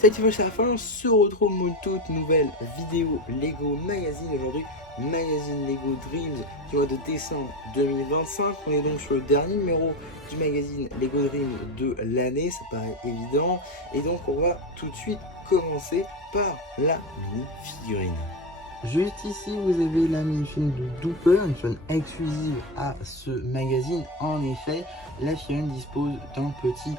Ça a été c'est la fin, on se retrouve pour une toute nouvelle vidéo Lego Magazine. Aujourd'hui, Magazine Lego Dreams du mois de décembre 2025. On est donc sur le dernier numéro du magazine Lego Dreams de l'année, ça paraît évident. Et donc on va tout de suite commencer par la mini-figurine. Juste ici, vous avez la mini-figurine de Dooper, une figurine exclusive à ce magazine. En effet, la figurine dispose d'un petit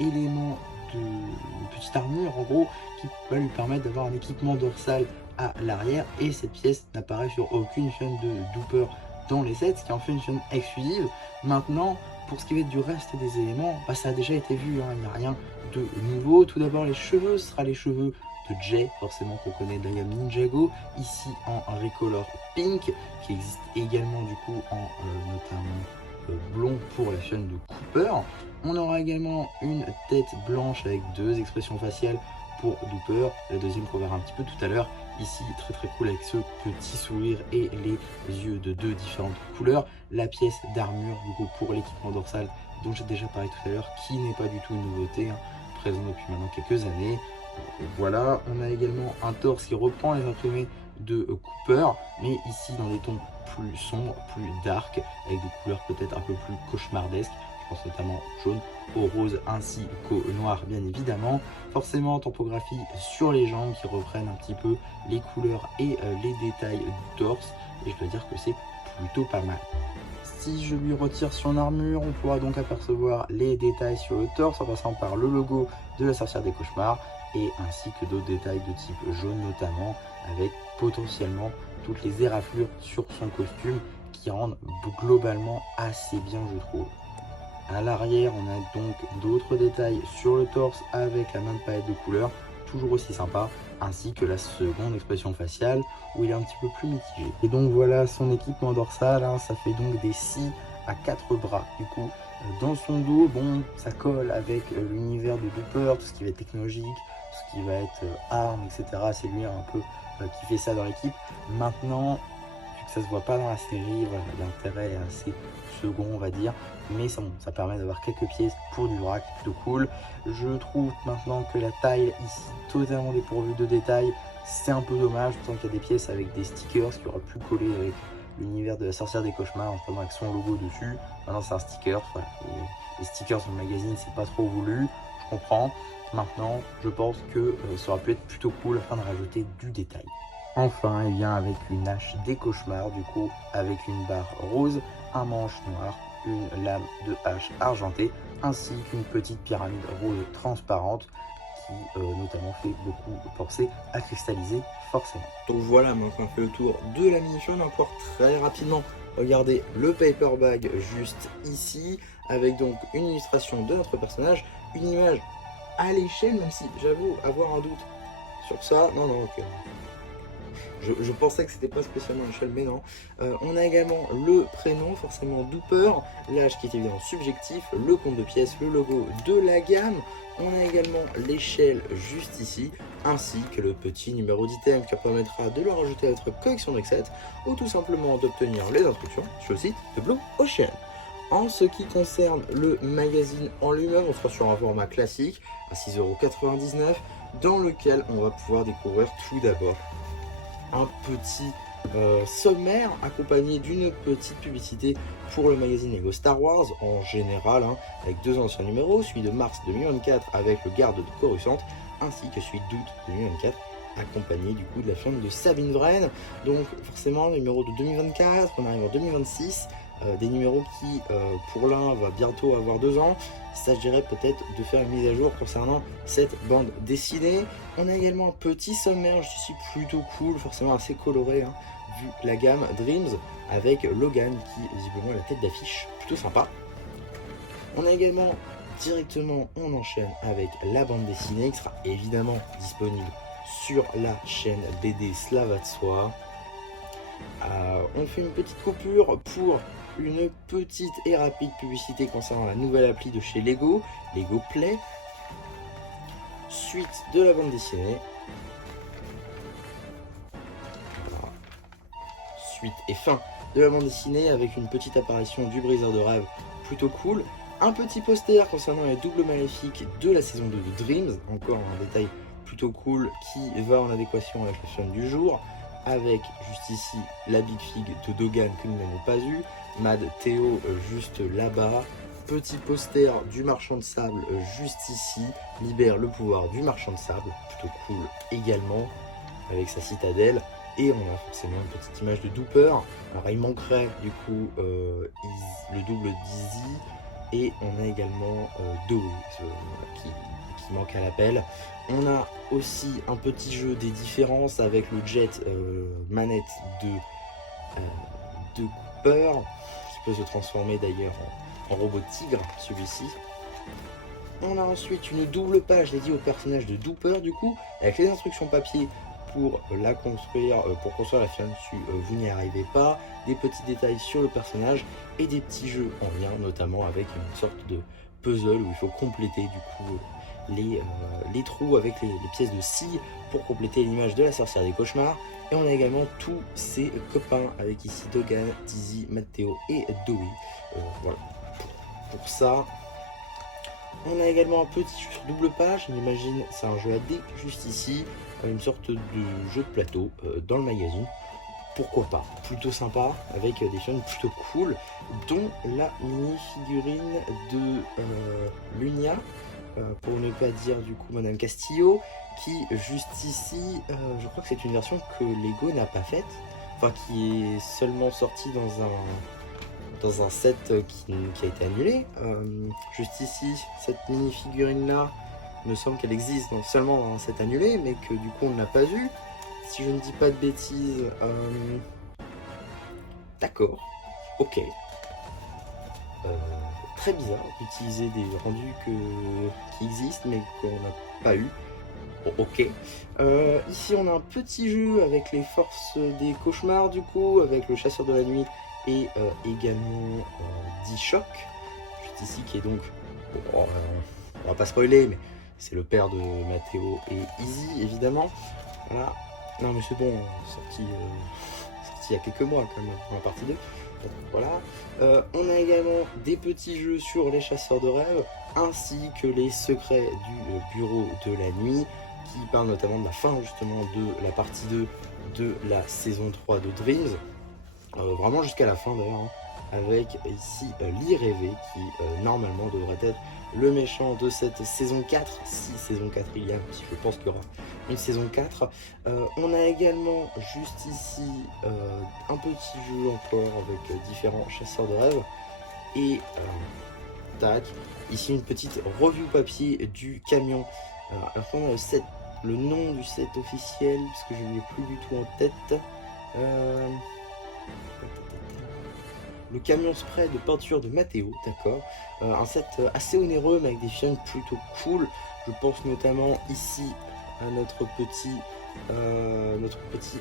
élément de petite armure en gros qui va lui permettre d'avoir un équipement dorsal à l'arrière, et cette pièce n'apparaît sur aucune chaîne de Dooper dans les sets, ce qui en fait une chaîne exclusive. Maintenant, pour ce qui va être du reste des éléments, ça a déjà été vu, il n'y a rien de nouveau. Tout d'abord, les cheveux, ce sera les cheveux de Jay, forcément qu'on connaît de la gamme Ninjago, ici en Recolor Pink, qui existe également du coup en notamment blond pour la chaîne de Cooper. On aura également une tête blanche avec deux expressions faciales pour Dooper, la deuxième qu'on verra un petit peu tout à l'heure. Ici, très cool avec ce petit sourire et les yeux de deux différentes couleurs. La pièce d'armure du coup pour l'équipement dorsal dont j'ai déjà parlé tout à l'heure, qui n'est pas du tout une nouveauté, présent depuis maintenant quelques années. Voilà, on a également un torse qui reprend les imprimés de Cooper, mais ici dans des tons plus sombres, plus dark, avec des couleurs peut-être un peu plus cauchemardesques. Je pense notamment au jaune, au rose ainsi qu'au noir bien évidemment. Forcément topographie sur les jambes qui reprennent un petit peu les couleurs et les détails du torse, et je dois dire que c'est plutôt pas mal. Si je lui retire son armure, on pourra donc apercevoir les détails sur le torse en passant par le logo de la sorcière des cauchemars, et ainsi que d'autres détails de type jaune notamment, avec potentiellement toutes les éraflures sur son costume qui rendent globalement assez bien, je trouve. À l'arrière, on a donc d'autres détails sur le torse avec la même palette de couleurs, toujours aussi sympa, ainsi que la seconde expression faciale où il est un petit peu plus mitigé. Et donc voilà son équipement dorsal, ça fait donc des scies à 4 bras du coup. Dans son dos, bon, ça colle avec l'univers de Dooper, tout ce qui va être technologique, tout ce qui va être armes, etc. C'est lui un peu qui fait ça dans l'équipe. Maintenant, vu que ça se voit pas dans la série, voilà, l'intérêt est assez second, on va dire, mais ça permet d'avoir quelques pièces pour du vrac, plutôt cool. Je trouve maintenant que la taille ici totalement dépourvue de détails, c'est un peu dommage, tant qu'il y a des pièces avec des stickers qui auraient pu coller avec l'univers de la sorcière des cauchemars, notamment avec son logo dessus. Maintenant c'est un sticker, voilà. Les stickers dans le magazine c'est pas trop voulu, je comprends. Maintenant je pense que ça aurait pu être plutôt cool afin de rajouter du détail. Enfin, il vient avec une hache des cauchemars, du coup, avec une barre rose, un manche noir, une lame de hache argentée, ainsi qu'une petite pyramide rose transparente qui notamment fait beaucoup penser à cristalliser forcément. Donc voilà, maintenant on fait le tour de la mini-figurine. On va pouvoir très rapidement regarder le paper bag juste ici, avec donc une illustration de notre personnage, une image à l'échelle, même si j'avoue avoir un doute sur ça. Non, ok. Je pensais que c'était pas spécialement une échelle, mais non. On a également le prénom, forcément Dooper, l'âge qui est évidemment subjectif, le compte de pièces, le logo de la gamme. On a également l'échelle juste ici, ainsi que le petit numéro d'item qui permettra de le rajouter à votre collection d'Excel, ou tout simplement d'obtenir les instructions sur le site de Blue Ocean. En ce qui concerne le magazine en lui-même, on sera sur un format classique à 6,99 €, dans lequel on va pouvoir découvrir tout d'abord un petit sommaire accompagné d'une petite publicité pour le magazine Lego Star Wars en général, avec deux anciens numéros, celui de mars 2024 avec le garde de Coruscant, ainsi que celui d'août 2024 accompagné du coup de la femme de Sabine Wren. Donc forcément numéro de 2024, on arrive en 2026, des numéros qui pour l'un va bientôt avoir 2 ans. Il s'agirait peut-être de faire une mise à jour concernant cette bande dessinée. On a également un petit sommaire ici plutôt cool, forcément assez coloré, vu la gamme Dreams, avec Logan qui visiblement a la tête d'affiche, plutôt sympa. On a également directement, on enchaîne avec la bande dessinée qui sera évidemment disponible sur la chaîne DD Slava de Soi. On fait une petite coupure pour une petite et rapide publicité concernant la nouvelle appli de chez Lego, Lego Play. Suite de la bande dessinée. Voilà. Suite et fin de la bande dessinée avec une petite apparition du briseur de rêve plutôt cool. Un petit poster concernant les doubles maléfiques de la saison 2 de Dreams, encore un détail plutôt cool qui va en adéquation avec la chaîne du jour, avec juste ici la Big Fig de Dogan que nous n'avons pas eu, Mad Théo juste là-bas, petit poster du marchand de sable juste ici, libère le pouvoir du marchand de sable, plutôt cool également, avec sa citadelle. Et on a forcément une petite image de Dooper. Alors il manquerait du coup le double d'Easy. Et on a également Doe qui manque à l'appel. On a aussi un petit jeu des différences avec le jet manette de Cooper, qui peut se transformer d'ailleurs en robot tigre, celui-ci. On a ensuite une double page dédiée au personnage de Dooper, du coup, avec les instructions papier pour la construire, pour construire la firme si vous n'y arrivez pas, des petits détails sur le personnage et des petits jeux en lien, notamment avec une sorte de puzzle où il faut compléter du coup les trous avec les pièces de scie pour compléter l'image de la sorcière des cauchemars. Et on a également tous ses copains avec ici Dogan, Dizzy, Matteo et Doe. Voilà pour ça. On a également un petit jeu sur double page, on imagine c'est un jeu à dés juste ici, une sorte de jeu de plateau dans le magazine. Pourquoi pas, plutôt sympa, avec des figurines plutôt cool, dont la mini-figurine de Lunia, pour ne pas dire du coup Madame Castillo, qui juste ici, je crois que c'est une version que Lego n'a pas faite, enfin qui est seulement sortie dans un set qui a été annulé. Juste ici, cette mini figurine là, il me semble qu'elle existe seulement dans un set annulé, mais que du coup on ne l'a pas vue. Si je ne dis pas de bêtises, d'accord, ok. Très bizarre d'utiliser des rendus qui existent mais qu'on n'a pas eu. Bon, ok. Ici on a un petit jeu avec les forces des cauchemars du coup, avec le chasseur de la nuit et également D-Shock, juste ici qui est donc, bon, on va pas spoiler, mais c'est le père de Matteo et Easy évidemment. Voilà. Non mais c'est bon, sorti il y a quelques mois quand même, dans la partie 2. Donc, voilà. On a également des petits jeux sur les chasseurs de rêves, ainsi que les secrets du bureau de la nuit, qui parlent notamment de la fin justement de la partie 2 de la saison 3 de Dreams. Vraiment jusqu'à la fin d'ailleurs, hein, avec ici l'Irrévé qui normalement devrait être le méchant de cette saison 4, si saison 4 il y a, si je pense qu'il y aura une saison 4. On a également juste ici un petit jeu encore avec différents chasseurs de rêves. Et tac, ici une petite review papier du camion. Alors on a le nom du set officiel, parce que je ne l'ai plus du tout en tête. Le camion spray de peinture de Matteo, d'accord. Un set assez onéreux mais avec des figurines plutôt cool. Je pense notamment ici à notre petit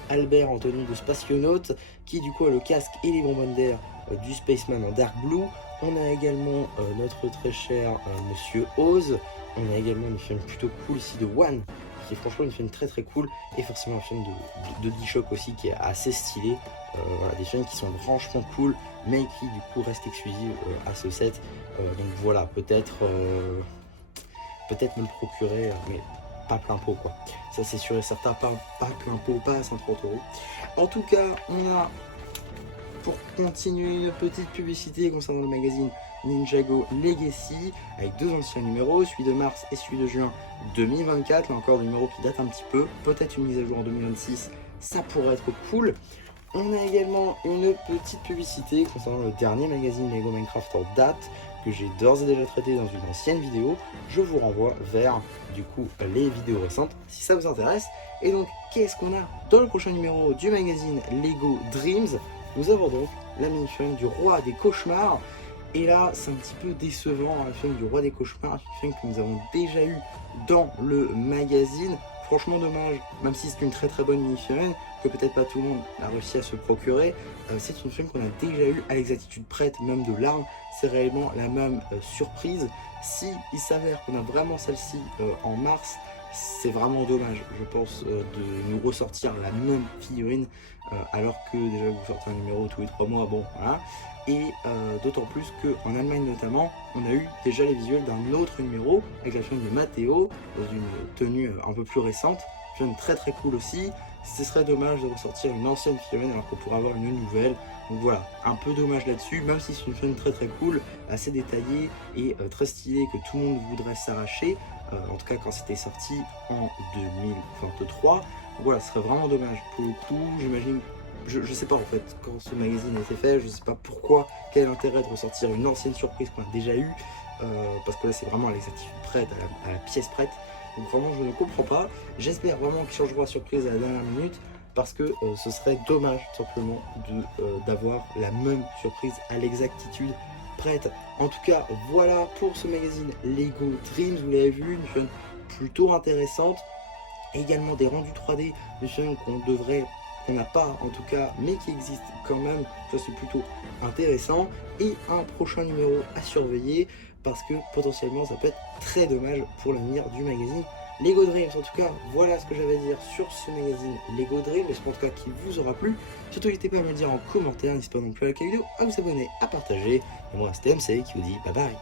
Albert en tenue de spationaute qui du coup a le casque et les bonbonnes d'air du Spaceman en Dark Blue. On a également notre très cher Monsieur Oz. On a également une figurine plutôt cool ici de One, qui est franchement une figurine très très cool, et forcément une figurine de D-Shock aussi qui est assez stylée. Voilà, des figurines qui sont franchement cool mais qui du coup restent exclusives à ce set. Donc voilà, peut-être me le procurer, mais pas plein pot quoi. Ça c'est sûr et certain, pas plein pot, pas à 130 €. En tout cas, on a, pour continuer, une petite publicité concernant le magazine Ninjago Legacy, avec deux anciens numéros, celui de mars et celui de juin 2024, là encore numéro qui date un petit peu, peut-être une mise à jour en 2026, ça pourrait être cool. On a également une petite publicité concernant le dernier magazine Lego Minecraft en date, que j'ai d'ores et déjà traité dans une ancienne vidéo. Je vous renvoie vers du coup les vidéos récentes si ça vous intéresse. Et donc qu'est-ce qu'on a dans le prochain numéro du magazine Lego Dreams? Nous avons donc la mini-figurine du roi des cauchemars. Et là c'est un petit peu décevant, la figurine du roi des cauchemars, une figurine que nous avons déjà eu dans le magazine. Franchement dommage, même si c'est une très très bonne mini-figurine, que peut-être pas tout le monde a réussi à se procurer. C'est une figurine qu'on a déjà eu à l'exactitude prête, même de l'arme. C'est réellement la même surprise. Si il s'avère qu'on a vraiment celle-ci en mars, c'est vraiment dommage, je pense, de nous ressortir la même figurine, alors que déjà vous sortez un numéro tous les 3 mois, bon voilà. Et d'autant plus qu'en Allemagne notamment, on a eu déjà les visuels d'un autre numéro, avec la figurine de Matteo, dans une tenue un peu plus récente, figurine très très cool aussi. Ce serait dommage de ressortir une ancienne figurine alors qu'on pourrait avoir une nouvelle. Donc voilà, un peu dommage là-dessus, même si c'est une figurine très très cool, assez détaillée et très stylée que tout le monde voudrait s'arracher. En tout cas quand c'était sorti en 2023. Donc voilà, ce serait vraiment dommage. Pour le coup, j'imagine, je sais pas en fait, quand ce magazine a été fait, je sais pas pourquoi, quel est l'intérêt de ressortir une ancienne surprise qu'on a déjà eue, parce que là c'est vraiment à l'exactif prête, à la pièce prête. Donc vraiment je ne comprends pas. J'espère vraiment qu'ils changeront la surprise à la dernière minute, parce que ce serait dommage tout simplement d'avoir la même surprise à l'exactitude prête. En tout cas, voilà pour ce magazine Lego Dreams, vous l'avez vu, une figurine plutôt intéressante. Également des rendus 3D de figurines qu'on n'a pas en tout cas, mais qui existent quand même, ça c'est plutôt intéressant. Et un prochain numéro à surveiller, parce que potentiellement ça peut être très dommage pour l'avenir du magazine Lego Dreams. En tout cas, voilà ce que j'avais à dire sur ce magazine Lego Dreams. J'espère en tout cas qu'il vous aura plu. Surtout, n'hésitez pas à me le dire en commentaire. N'hésitez pas non plus à liker la vidéo, à vous abonner, à partager. Et moi, c'était MC qui vous dit bye bye.